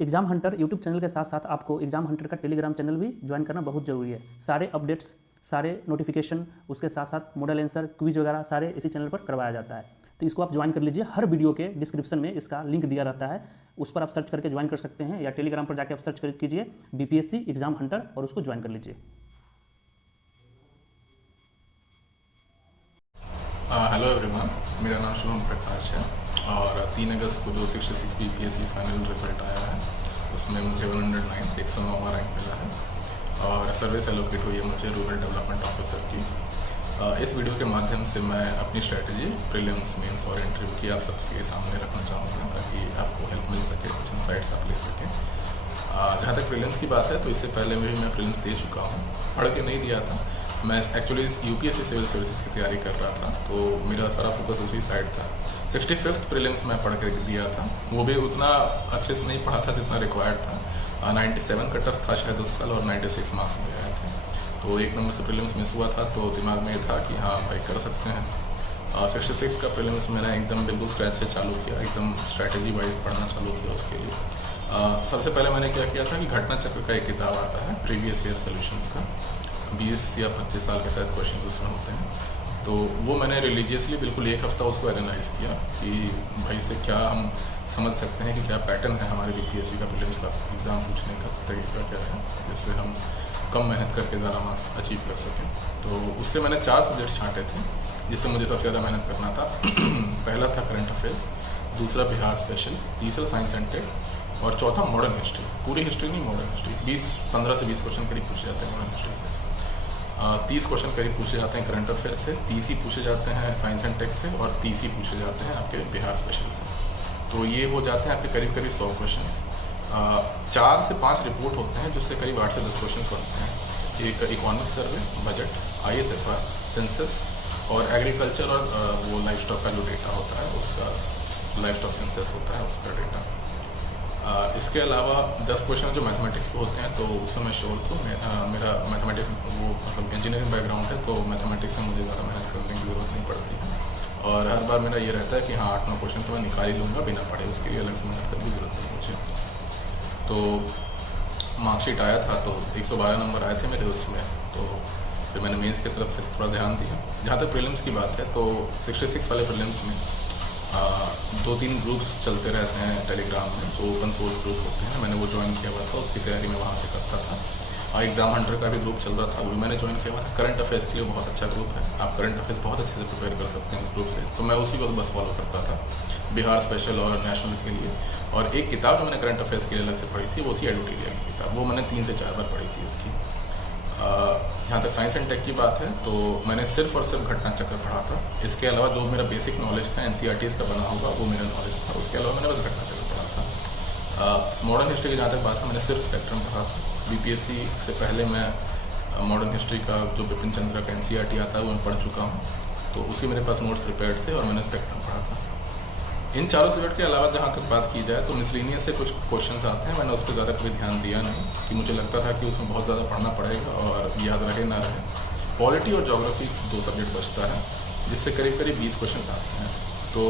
Exam Hunter YouTube channel के साथ साथ आपको एग्ज़ाम हंटर का टेलीग्राम चैनल भी ज्वाइन करना बहुत ज़रूरी है। सारे अपडेट्स, सारे नोटिफिकेशन, उसके साथ साथ मॉडल आंसर, क्विज वगैरह सारे इसी चैनल पर करवाया जाता है। तो इसको आप ज्वाइन कर लीजिए। हर वीडियो के डिस्क्रिप्शन में इसका लिंक दिया रहता है, उस पर आप सर्च करके ज्वाइन कर सकते हैं, या टेलीग्राम पर जाकर आप सर्च कर कीजिए BPSC एग्ज़ाम हंटर और उसको ज्वाइन कर लीजिए। हेलो एवरीवन, मेरा नाम शुभम प्रकाश है और 3 अगस्त को जो 66 BPSC फाइनल रिजल्ट आया है उसमें मुझे 109 109वां रैंक मिला है और सर्विस एलोकेट हुई है मुझे रूरल डेवलपमेंट ऑफिसर की। इस वीडियो के माध्यम से मैं अपनी स्ट्रेटजी प्रीलिम्स, मेंस और इंटरव्यू की आप सबके सामने रखना चाहूँगा ताकि आपको हेल्प मिल सके, कुछ इंसाइट्स आप ले सकें। जहाँ तक प्रीलिम्स की बात है तो इससे पहले भी मैं प्रीलिम्स दे चुका हूँ, पढ़ के नहीं दिया था। मैं एक्चुअली UPSC सिविल सर्विसेज की तैयारी कर रहा था तो मेरा सारा फोकस उसी साइड था। 65th प्रीलिम्स मैं पढ़ कर दिया था, वो भी उतना अच्छे से नहीं पढ़ा था जितना रिक्वायर्ड था। 97 कट ऑफ था शायद उस साल और 96 मार्क्स मिल आए थे। तो 1 नंबर से प्रीलिम्स मिस हुआ था तो दिमाग में ये था कि हाँ भाई कर सकते हैं। 66 का प्रीलिम्स मैंने एकदम बिल्कुल स्क्रैच से चालू किया, एकदम स्ट्रैटेजी वाइज पढ़ना चालू किया उसके लिए। सबसे पहले मैंने क्या किया था कि घटना चक्र का एक किताब आता है प्रीवियस ईयर सोल्यूशंस का, 20 या 25 साल के शायद क्वेश्चन उसमें होते हैं। तो वो मैंने रिलीजियसली बिल्कुल 1 हफ्ता उसको एनालाइज किया कि भाई से क्या हम समझ सकते हैं कि क्या पैटर्न है हमारे BPSC का प्रीलिम्स का एग्ज़ाम पूछने का तरीका क्या है, जिससे हम कम मेहनत करके ज़्यादा मार्क्स अचीव कर सकें। तो उससे मैंने 4 सब्जेक्ट छांटे थे जिससे मुझे सबसे ज़्यादा मेहनत करना था। पहला था करंट अफेयर्स, दूसरा बिहार स्पेशल, तीसरा साइंस एंड टेक और चौथा मॉडर्न हिस्ट्री। पूरी हिस्ट्री नहीं, मॉडर्न हिस्ट्री। 15 से 20 क्वेश्चन करीब पूछे जाते हैं मॉडर्न हिस्ट्री से। 30 क्वेश्चन करीब पूछे जाते हैं करंट अफेयर्स से, 30 ही पूछे जाते हैं साइंस एंड टेक से और 30 ही पूछे जाते हैं आपके बिहार स्पेशल से। तो ये हो जाते हैं आपके करीब करीब 100 क्वेश्चन। 4 से 5 रिपोर्ट होते हैं जिससे करीब 8 से 10 क्वेश्चन बनते हैं। एक economic survey, budget, ISFR, census और एग्रीकल्चर और वो लाइफ स्टॉक का जो डेटा होता है उसका, लाइफ स्टॉक सेंसस होता है उसका डेटा। इसके अलावा 10 क्वेश्चन जो मैथमेटिक्स के होते हैं तो उसमें मैं श्योर तो मेरा मैथमेटिक्स वो मतलब इंजीनियरिंग बैकग्राउंड है तो मैथमेटिक्स में मुझे ज़्यादा मेहनत करने की ज़रूरत नहीं पड़ती है। और हर बार मेरा ये रहता है कि हाँ 8-9 क्वेश्चन तो मैं निकाल ही लूँगा बिना पढ़े, उसके लिए अलग से मेहनत करने की ज़रूरत नहीं मुझे। तो मार्कशीट आया था तो 112 नंबर आए थे मेरे उसमें। तो फिर मैंने मेंस की तरफ से थोड़ा ध्यान दिया। जहाँ तक प्रीलिम्स की बात है तो 66 वाले प्रीलिम्स में 2-3 ग्रुप्स चलते रहते हैं टेलीग्राम में, जो ओपन सोर्स ग्रुप होते हैं। मैंने वो ज्वाइन किया हुआ था, उसकी तैयारी में वहाँ से करता था। एग्ज़ाम हंटर का भी ग्रुप चल रहा था, वो भी मैंने ज्वाइन किया हुआ था। करंट अफेयर्स के लिए बहुत अच्छा ग्रुप है, आप करंट अफेयर्स बहुत अच्छे से प्रिपेयर कर सकते हैं उस ग्रुप से। तो मैं उसी को बस फॉलो करता था बिहार स्पेशल और नेशनल के लिए। और एक किताब जो मैंने करंट अफेयर्स के लिए अलग से पढ़ी थी वो थी एडिटोरियल की किताब, वो मैंने 3 से 4 बार पढ़ी थी इसकी। जहाँ तक साइंस एंड टेक की बात है तो मैंने सिर्फ और सिर्फ घटना चक्र पढ़ा था। इसके अलावा जो मेरा बेसिक नॉलेज था NCERTs का बना होगा वो मेरा नॉलेज था, उसके अलावा मैंने बस घटना चक्र पढ़ा था। मॉडर्न हिस्ट्री की जहाँ तक बात है मैंने सिर्फ स्पेक्ट्रम पढ़ा था। BPSC से पहले मैं मॉडर्न हिस्ट्री का जो बिपिन चंद्रा का NCERT आता है वो मैं पढ़ चुका हूँ, तो उसके मेरे पास नोट्स प्रिपेयर्ड थे और मैंने स्पेक्ट्रम पढ़ा था। इन चारों सब्जेक्ट के अलावा जहाँ तक बात की जाए तो मिसलिनियस से कुछ क्वेश्चंस आते हैं, मैंने उस पर ज़्यादा कभी ध्यान दिया नहीं कि मुझे लगता था कि उसमें बहुत ज़्यादा पढ़ना पड़ेगा और याद रहे ना रहे। पॉलिटी और ज्योग्राफी 2 सब्जेक्ट बचता है जिससे करीब करीब 20 क्वेश्चन आते हैं। तो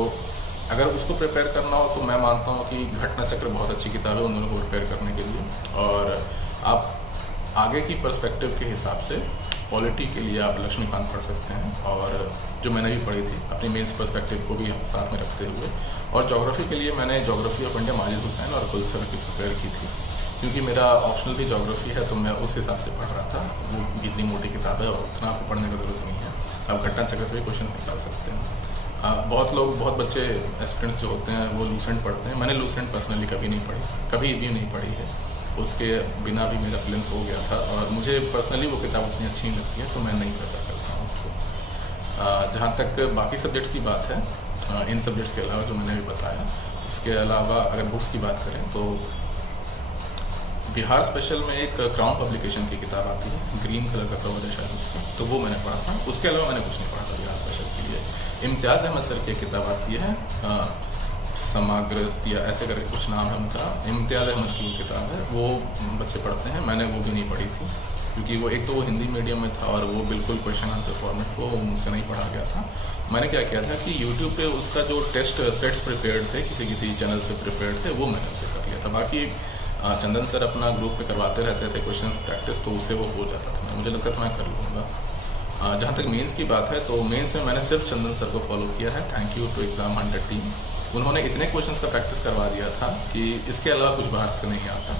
अगर उसको प्रिपेयर करना हो तो मैं मानता हूँ कि घटना चक्र बहुत अच्छी किताब है उन दोनों को प्रिपेयर करने के लिए। और आप आगे की पर्सपेक्टिव के हिसाब से पॉलिटी के लिए आप लक्ष्मीकांत पढ़ सकते हैं, और जो मैंने भी पढ़ी थी अपनी मेंस पर्सपेक्टिव को भी साथ में रखते हुए। और ज्योग्राफी के लिए मैंने geography of India Majid Hussain और कुल सर की प्रिपेयर की थी, क्योंकि मेरा ऑप्शनल भी ज्योग्राफी है तो मैं उस हिसाब से पढ़ रहा था। वो इतनी मोटी किताब है और उतना आपको पढ़ने की ज़रूरत नहीं है, आप घटना चक्र से भी क्वेश्चन निकाल सकते हैं। बहुत लोग, बहुत बच्चे एस्पिरेंट्स जो होते हैं वो लूसेंट पढ़ते हैं। मैंने लूसेंट पर्सनली कभी नहीं पढ़ी, कभी भी नहीं पढ़ी है, उसके बिना भी मेरा प्रीलिम्स हो गया था और मुझे पर्सनली वो किताब उतनी अच्छी नहीं लगती है तो मैं नहीं प्रेफर करता हूँ उसको। जहाँ तक बाकी सब्जेक्ट्स की बात है, इन सब्जेक्ट्स के अलावा जो मैंने भी बताया, उसके अलावा अगर बुक्स की बात करें तो बिहार स्पेशल में एक क्राउन पब्लिकेशन की किताब आती है, ग्रीन कलर का कवर है शायद उसका, तो वो मैंने पढ़ा था। उसके अलावा मैंने कुछ नहीं पढ़ा था बिहार स्पेशल के लिए। इम्तियाज़ अहमद सर की एक किताब आती है, समग्र या ऐसे करके कुछ नाम है उनका, इम्तियाज़ अहमद की वो किताब है, वो बच्चे पढ़ते हैं, मैंने वो भी नहीं पढ़ी थी। क्योंकि वो एक तो वो हिंदी मीडियम में था और वो बिल्कुल क्वेश्चन आंसर फॉर्मेट को मुझसे नहीं पढ़ा गया था। मैंने क्या किया था कि यूट्यूब पे उसका जो टेस्ट सेट्स प्रिपेयर्ड थे किसी चैनल से प्रिपेयर्ड थे वो मैंने उससे कर लिया था। बाकी चंदन सर अपना ग्रुप में करवाते रहते थे क्वेश्चन प्रैक्टिस, तो उससे वो हो जाता था। मुझे लगता था मैं कर लूँगा। जहाँ तक मेंस की बात है तो मेंस में मैंने सिर्फ चंदन सर को फॉलो किया है। Thank you to exam 100 team. उन्होंने इतने क्वेश्चंस का प्रैक्टिस करवा दिया था कि इसके अलावा कुछ बाहर से नहीं आता।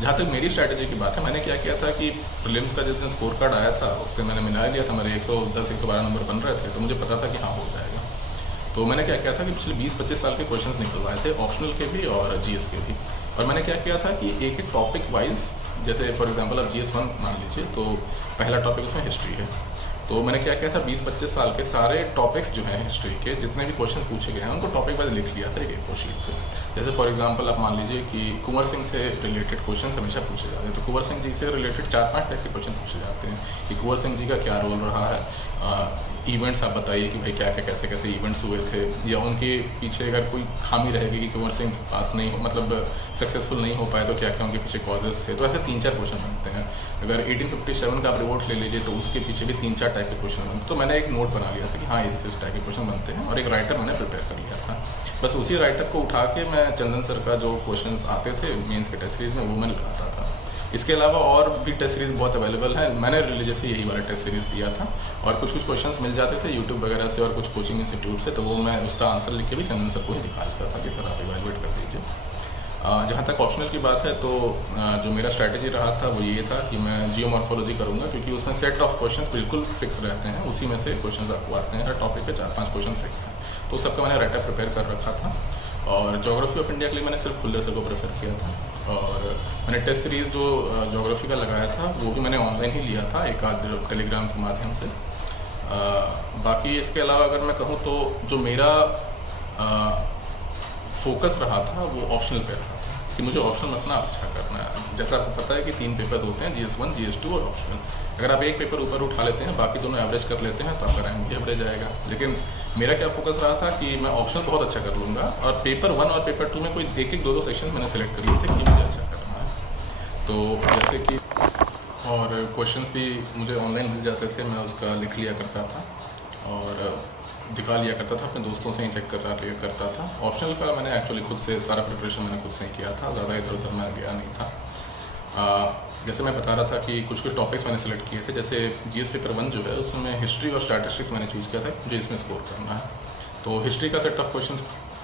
जहाँ तक मेरी स्ट्रैटेजी की बात है, मैंने क्या किया था कि प्रीलिम्स का जिस दिन स्कोर कार्ड आया था उस दिन मैंने मिला लिया था, मेरे 110-112 नंबर बन रहे थे, तो मुझे पता था कि हाँ हो जाएगा। तो मैंने क्या किया था कि पिछले 20-25 साल के क्वेश्चंस निकलवाए थे, ऑप्शनल के भी और जीएस के भी। और मैंने क्या किया था कि एक एक टॉपिक वाइज, जैसे फॉर एग्जांपल आप GS 1 मान लीजिए, तो पहला टॉपिक उसमें हिस्ट्री है। तो मैंने क्या किया था 20-25 साल के सारे टॉपिक्स जो हैं हिस्ट्री के, जितने भी क्वेश्चन पूछे गए हैं उनको टॉपिक वाइज लिख लिया था एक A4 शीट पे। जैसे फॉर एग्जांपल आप मान लीजिए कि कुंवर सिंह से रिलेटेड क्वेश्चन हमेशा पूछे जाते हैं, तो कुंवर सिंह जी से रिलेटेड 4-5 टाइप के क्वेश्चन पूछे जाते हैं कि कुंवर सिंह जी का क्या रोल रहा है, इवेंट्स आप बताइए कि भाई क्या क्या कैसे कैसे इवेंट्स हुए थे, या उनके पीछे अगर कोई खामी रहेगी कि कुंवर सिंह पास नहीं हो, मतलब सक्सेसफुल नहीं हो पाए, तो क्या क्या उनके पीछे कॉजेज थे। तो ऐसे 3-4 क्वेश्चन बनते हैं। अगर 1857 का आप रिवोल्ट ले लीजिए तो उसके पीछे भी 3-4 टाइप के क्वेश्चन बनते हैं। तो मैंने एक नोट बना लिया था कि हाँ इस टाइप के क्वेश्चन बनते हैं, और एक राइटर मैंने प्रिपेयर कर लिया था। बस उसी राइटर को उठा के मैं चंदन सर का जो क्वेश्चन आते थे मेंस के टेस्ट सीरीज में वो मैं लगाता था। इसके अलावा और भी टेस्ट सीरीज बहुत अवेलेबल है। मैंने रिलीजियसली यही वाला टेस्ट सीरीज दिया था, और कुछ क्वेश्चंस मिल जाते थे यूट्यूब वगैरह से और कुछ कोचिंग इंस्टीट्यूट से, तो वो मैं उसका आंसर लिख के भी चंदन सर को ही दिखा देता था कि सर आप इवैल्यूएट कर दीजिए। जहाँ तक ऑप्शनल की बात है तो जो मेरा स्ट्रैटेजी रहा था वो ये था कि मैं जियोमॉर्फोलॉजी करूँगा, क्योंकि उसमें सेट ऑफ क्वेश्चंस बिल्कुल फिक्स रहते हैं, उसी में से क्वेश्चंस आपको आते हैं। हर टॉपिक पे 4-5 क्वेश्चन फिक्स हैं, तो सबका मैंने राइटर प्रिपेयर कर रखा था। और ज्योग्राफी ऑफ इंडिया के लिए मैंने सिर्फ खुल्लर सर को प्रेफर किया था, और मैंने टेस्ट सीरीज जो ज्योग्राफी का लगाया था वो भी मैंने ऑनलाइन ही लिया था, एक आध टेलीग्राम के माध्यम से। बाकी इसके अलावा अगर मैं कहूँ तो जो मेरा फोकस रहा था वो ऑप्शनल पे रहा था कि मुझे ऑप्शनल अपना अच्छा करना है। जैसा आपको पता है कि 3 पेपर्स होते हैं, GS 1, GS 2 और ऑप्शनल। अगर आप एक पेपर ऊपर उठा लेते हैं, बाकी दोनों एवरेज कर लेते हैं, तो आपका रैंक भी एवरेज आएगा। लेकिन मेरा क्या फोकस रहा था कि मैं ऑप्शनल बहुत अच्छा कर लूँगा, और पेपर 1 और पेपर 2 में कोई एक 2 सेक्शन मैंने सेलेक्ट कर लिए थे कि मुझे अच्छा करना है। तो जैसे कि और क्वेश्चंस भी मुझे ऑनलाइन मिल जाते थे, मैं उसका लिख लिया करता था और दिखा लिया करता था, अपने दोस्तों से ही चेक करा लिया करता था। ऑप्शनल का मैंने एक्चुअली खुद से सारा प्रिपरेशन मैंने खुद से ही किया था, ज़्यादा इधर उधर मैं गया नहीं था। जैसे मैं बता रहा था कि कुछ टॉपिक्स मैंने सेलेक्ट किए थे, जैसे GS पेपर 1 जो है उसमें हिस्ट्री और स्टैटिस्टिक्स मैंने चूज़ किया था मुझे इसमें स्कोर करना है। तो हिस्ट्री का सेट ऑफ क्वेश्चन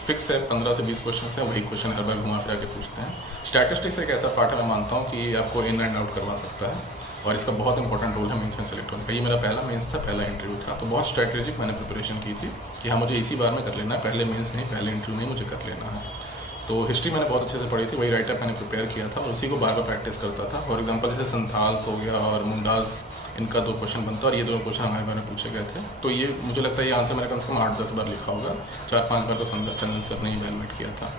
फिक्स है, 15 से 20 क्वेश्चन है, वही क्वेश्चन हर बार घुमा फिरा के पूछते हैं। स्टैटिस्टिक्स एक ऐसा पार्ट है, मैं मानता हूँ कि आपको इन एंड आउट करवा सकता है, और इसका बहुत इंपॉर्टेंट रोल है मेंस में सेलेक्ट होने का। ये मेरा पहला मेंस था, पहला इंटरव्यू था, तो बहुत स्ट्रैटेजिक मैंने प्रिपरेशन की थी कि हाँ मुझे इसी बार में कर लेना है, पहले मेंस नहीं, पहले इंटरव्यू नहीं, मुझे कर लेना है। तो हिस्ट्री मैंने बहुत अच्छे से पढ़ी थी, वही राइटर मैंने प्रिपेयर किया था और उसी को बार बार प्रैक्टिस करता था। फॉर एग्जांपल जैसे संथाल्स हो गया और मुंडास, इनका 2 क्वेश्चन बनता और ये 2 क्वेश्चन हमारे बारे में पूछे गए थे। तो ये मुझे लगता है ये आंसर मैंने कम से कम 8-10 बार लिखा होगा, 4-5 बार तो चंदन सर ने इवैल्यूएट किया था।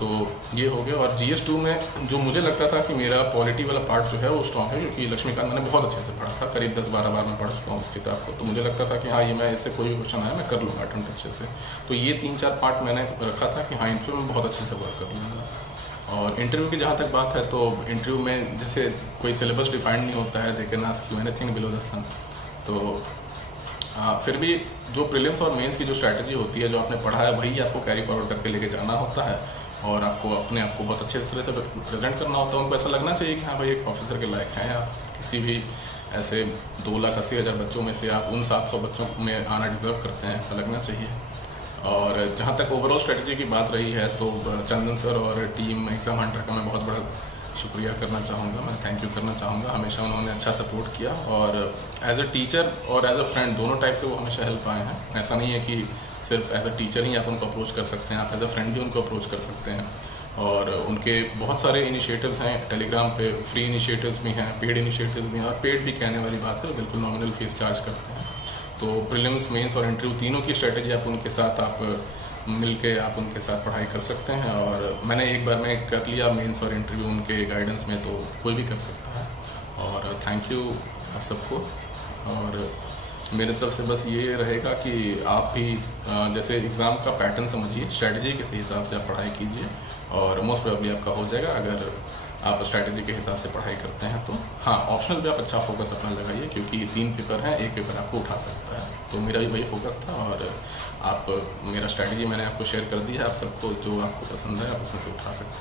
तो ये हो गया। और GS 2 में जो मुझे लगता था कि मेरा पॉलिटी वाला पार्ट जो है वो स्ट्रॉन्ग है, क्योंकि लक्ष्मीकांत मैंने बहुत अच्छे से पढ़ा था, करीब 10-12 बार मैं पढ़ चुका हूँ उस किताब को। तो मुझे लगता था कि हाँ ये मैं इससे कोई भी क्वेश्चन आया मैं कर लूँगा अटेम्प्ट अच्छे से। तो ये 3-4 पार्ट मैंने रखा था कि हाँ इंटरव्यू में बहुत अच्छे से वर्क कर लूँगा। और इंटरव्यू की जहाँ तक बात है तो इंटरव्यू में जैसे कोई सिलेबस डिफाइंड नहीं होता है, they can ask you anything below the sun. तो फिर भी जो प्रीलिम्स और मेंस की जो स्ट्रैटेजी होती है, जो आपने पढ़ा है वही आपको कैरी फॉरवर्ड करके लेके जाना होता है, और आपको अपने आप को बहुत अच्छे तरह से प्रेजेंट करना होता है। उनको ऐसा लगना चाहिए कि हाँ भाई एक ऑफिसर के लायक हैं आप। किसी भी ऐसे 2,80,000 बच्चों में से आप उन 700 बच्चों में आना डिजर्व करते हैं, ऐसा लगना चाहिए। और जहाँ तक ओवरऑल स्ट्रेटजी की बात रही है तो चंदन सर और टीम एग्जाम हंटर का मैं बहुत बड़ा शुक्रिया करना चाहूँगा, मैं थैंक यू करना चाहूँगा। हमेशा उन्होंने अच्छा सपोर्ट किया, और एज अ टीचर और एज अ फ्रेंड दोनों टाइप से वो हमेशा हेल्प आए हैं। ऐसा नहीं है कि सिर्फ एज अ टीचर ही आप उनको अप्रोच कर सकते हैं, आप एज अ फ्रेंड भी उनको अप्रोच कर सकते हैं। और उनके बहुत सारे इनिशिएटिव्स हैं टेलीग्राम पे, फ्री इनिशिएटिव्स भी हैं, पेड इनिशिएटिव्स भी हैं, और पेड भी कहने वाली बात है, बिल्कुल नॉमिनल फीस चार्ज करते हैं। तो प्रीलिम्स, मेंस और इंटरव्यू तीनों की स्ट्रेटेजी आप उनके साथ आप मिलके आप उनके साथ पढ़ाई कर सकते हैं। और मैंने एक बार में कर लिया मेंस और इंटरव्यू उनके गाइडेंस में, तो कोई भी कर सकता है। और थैंक यू आप सबको। और मेरे तरफ से बस ये रहेगा कि आप भी जैसे एग्ज़ाम का पैटर्न समझिए, स्ट्रैटेजी के हिसाब से आप पढ़ाई कीजिए और मोस्ट प्रोबेबली आपका हो जाएगा अगर आप स्ट्रैटेजी के हिसाब से पढ़ाई करते हैं तो। हाँ, ऑप्शनल पे आप अच्छा फोकस अपना लगाइए क्योंकि 3 पेपर हैं, 1 पेपर आपको उठा सकता है। तो मेरा भी वही फोकस था और आप मेरा स्ट्रैटेजी मैंने आपको शेयर कर दी है, आप सबको जो आपको पसंद है आप उसमें से उठा सकते हैं।